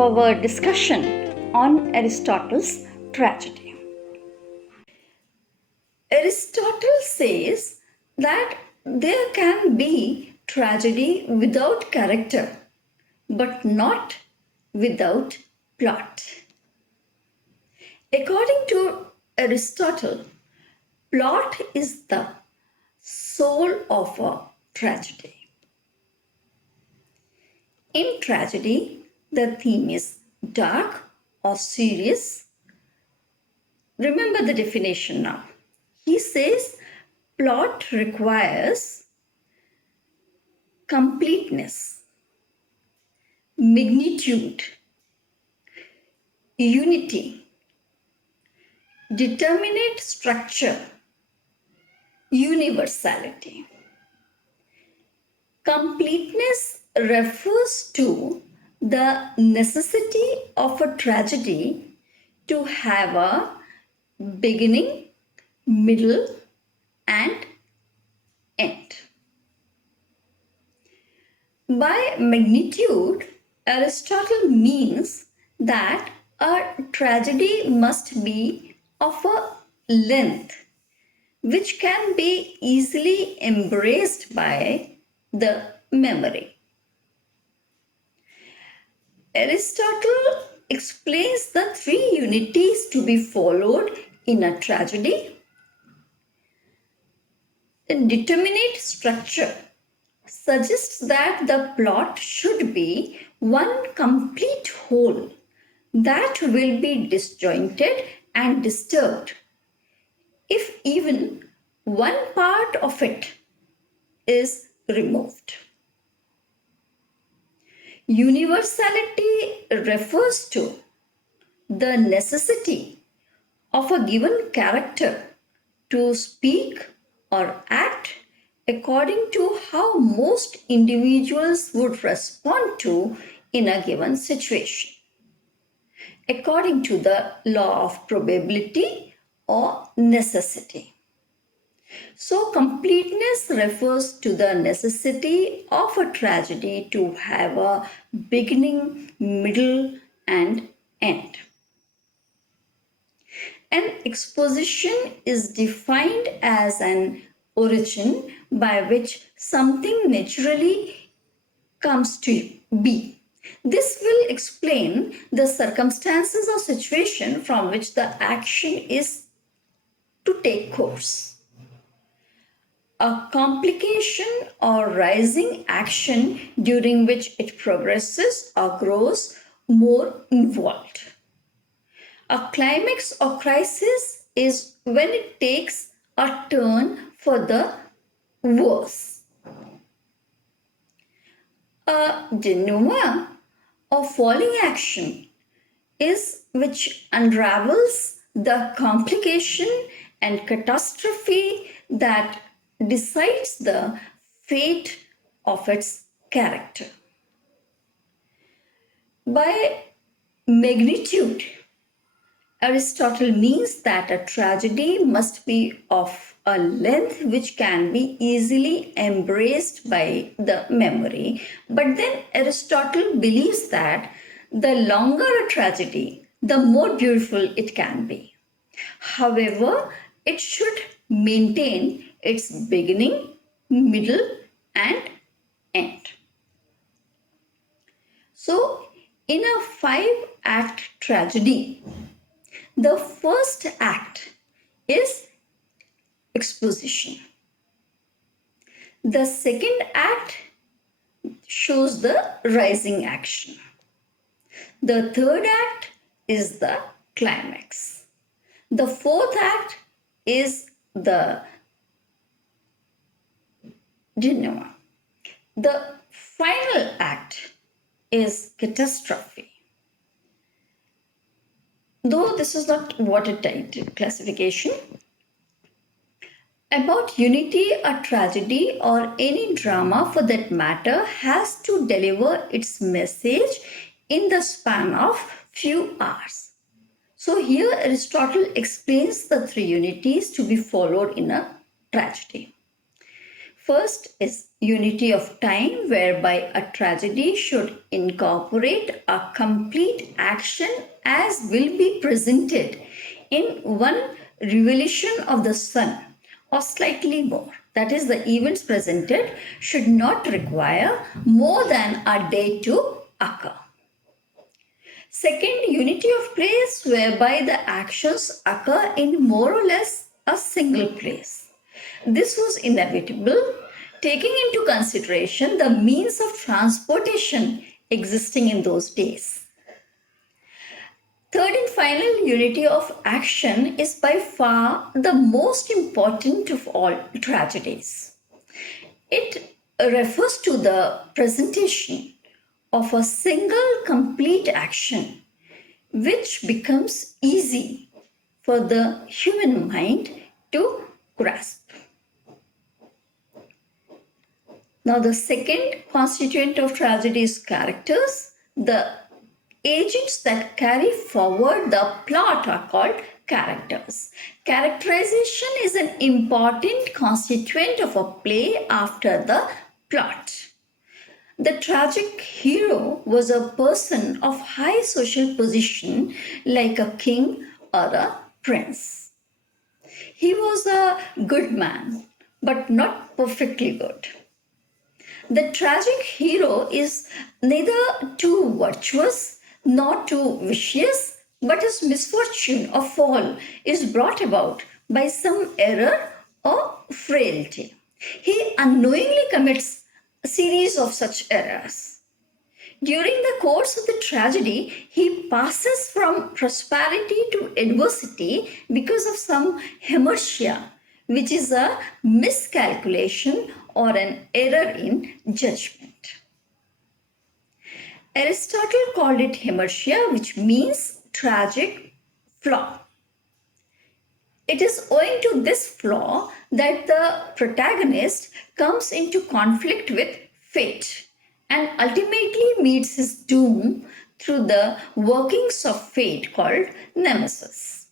our discussion on Aristotle's tragedy. Aristotle says that there can be tragedy without character, but not without plot. According to Aristotle, plot is the soul of a tragedy. In tragedy, the theme is dark or serious. Remember the definition now. He says plot requires completeness, magnitude, unity, determinate structure, universality. Completeness refers to the necessity of a tragedy to have a beginning, middle, and end. By magnitude, Aristotle means that a tragedy must be of a length which can be easily embraced by the memory. Aristotle explains the three unities to be followed in a tragedy. The determinate structure suggests that the plot should be one complete whole that will be disjointed and disturbed if even one part of it is removed. Universality refers to the necessity of a given character to speak or act according to how most individuals would respond to in a given situation, according to the law of probability or necessity. So, completeness refers to the necessity of a tragedy to have a beginning, middle, and end. An exposition is defined as an origin by which something naturally comes to be. This will explain the circumstances or situation from which the action is to take course. A complication or rising action during which it progresses or grows more involved. A climax or crisis is when it takes a turn for the worse. A denouement or falling action is which unravels the complication and catastrophe that decides the fate of its character. By magnitude, Aristotle means that a tragedy must be of a length which can be easily embraced by the memory. But then Aristotle believes that the longer a tragedy, the more beautiful it can be. However, it should maintain its beginning, middle, and end. So, in a 5-act tragedy, the first act is exposition. The second act shows the rising action. The third act is the climax. The fourth act is the denouement. The final act is catastrophe. Though this is not watertight classification. About unity, a tragedy or any drama for that matter has to deliver its message in the span of few hours. So here Aristotle explains the three unities to be followed in a tragedy. First is unity of time, whereby a tragedy should incorporate a complete action as will be presented in one revolution of the sun or slightly more. That is, the events presented should not require more than a day to occur. Second, unity of place, whereby the actions occur in more or less a single place. This was inevitable, taking into consideration the means of transportation existing in those days. Third and final, unity of action is by far the most important of all tragedies. It refers to the presentation of a single complete action which becomes easy for the human mind to grasp. Now, the second constituent of tragedy is characters. The agents that carry forward the plot are called characters. Characterization is an important constituent of a play after the plot. The tragic hero was a person of high social position, like a king or a prince. He was a good man, but not perfectly good. The tragic hero is neither too virtuous nor too vicious, but his misfortune or fall is brought about by some error or frailty. He unknowingly commits a series of such errors. During the course of the tragedy, he passes from prosperity to adversity because of some hamartia, which is a miscalculation or an error in judgment. Aristotle called it hamartia, which means tragic flaw. It is owing to this flaw that the protagonist comes into conflict with fate and ultimately meets his doom through the workings of fate called nemesis.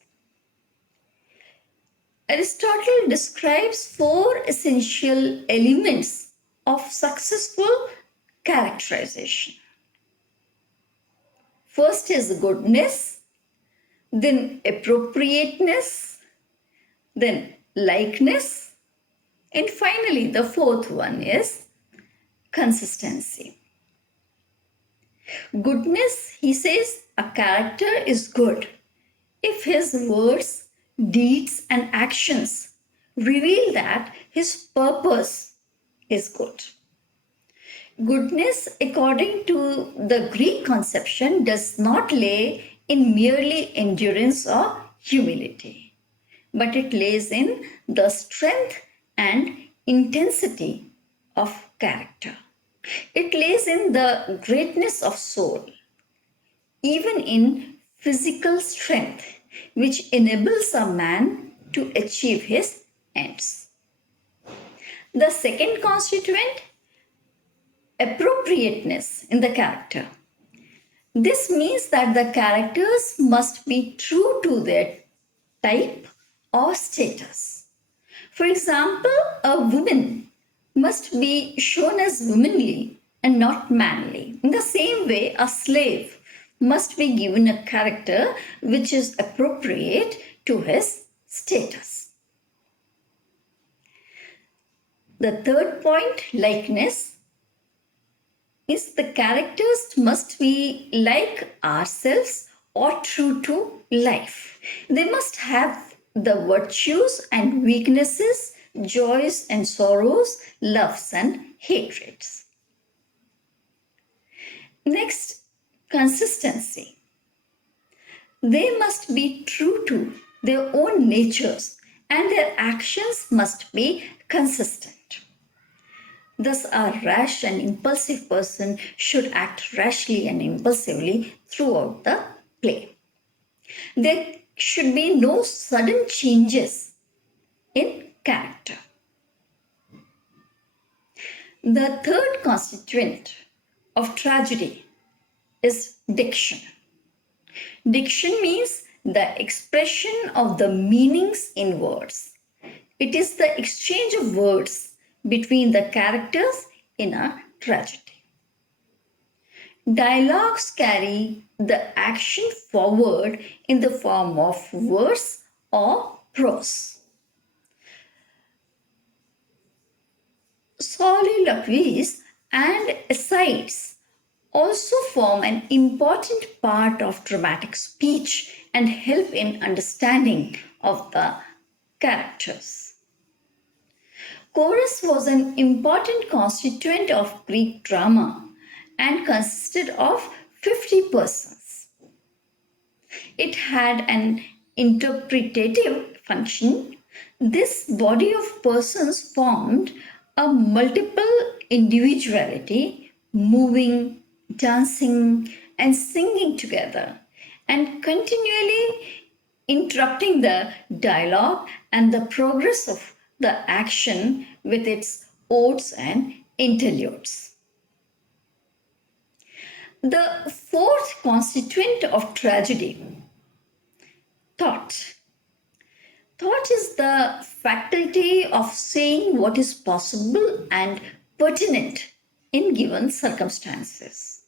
Aristotle describes four essential elements of successful characterization. First is goodness, then appropriateness, then likeness, and finally the fourth one is consistency. Goodness, he says, a character is good if his words, deeds, and actions reveal that his purpose is good. Goodness, according to the Greek conception, does not lay in merely endurance or humility, but it lays in the strength and intensity of character. It lays in the greatness of soul, even in physical strength, which enables a man to achieve his ends. The second constituent, appropriateness in the character. This means that the characters must be true to their type or status. For example, a woman must be shown as womanly and not manly. In the same way, a slave must be given a character which is appropriate to his status. The third point, likeness, is the characters must be like ourselves or true to life. They must have the virtues and weaknesses, joys and sorrows, loves and hatreds. Next, consistency. They must be true to their own natures and their actions must be consistent. Thus, a rash and impulsive person should act rashly and impulsively throughout the play. There should be no sudden changes in character. The third constituent of tragedy is diction. Diction means the expression of the meanings in words. It is the exchange of words between the characters in a tragedy. Dialogues carry the action forward in the form of verse or prose. Soliloquies and asides also form an important part of dramatic speech and help in understanding of the characters. Chorus was an important constituent of Greek drama and consisted of 50 persons. It had an interpretative function. This body of persons formed a multiple individuality, moving, dancing, and singing together, and continually interrupting the dialogue and the progress of the action with its odes and interludes. The fourth constituent of tragedy, thought. Thought is the faculty of saying what is possible and pertinent in given circumstances.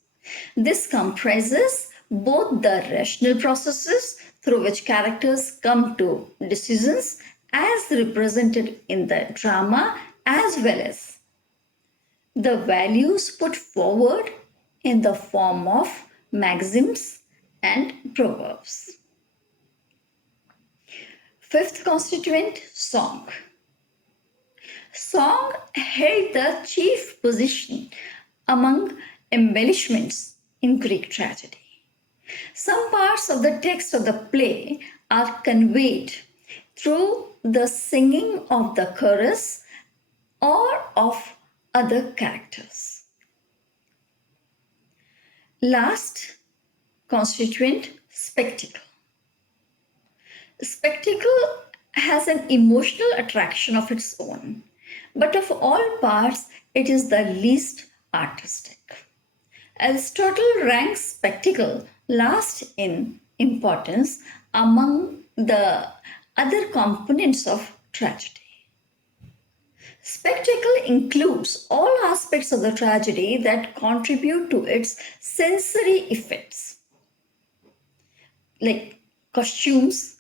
This comprises both the rational processes through which characters come to decisions as represented in the drama, as well as the values put forward in the form of maxims and proverbs. Fifth constituent, song. Song held the chief position among embellishments in Greek tragedy. Some parts of the text of the play are conveyed through the singing of the chorus or of other characters. Last constituent, spectacle. Spectacle has an emotional attraction of its own, but of all parts, it is the least artistic. Aristotle ranks spectacle last in importance among the other components of tragedy. Spectacle includes all aspects of the tragedy that contribute to its sensory effects, like costumes,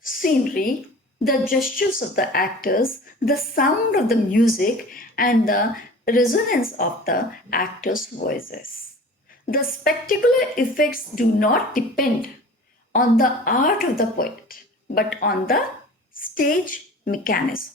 scenery, the gestures of the actors, the sound of the music, and the resonance of the actors' voices. The spectacular effects do not depend on the art of the poet, but on the stage mechanism.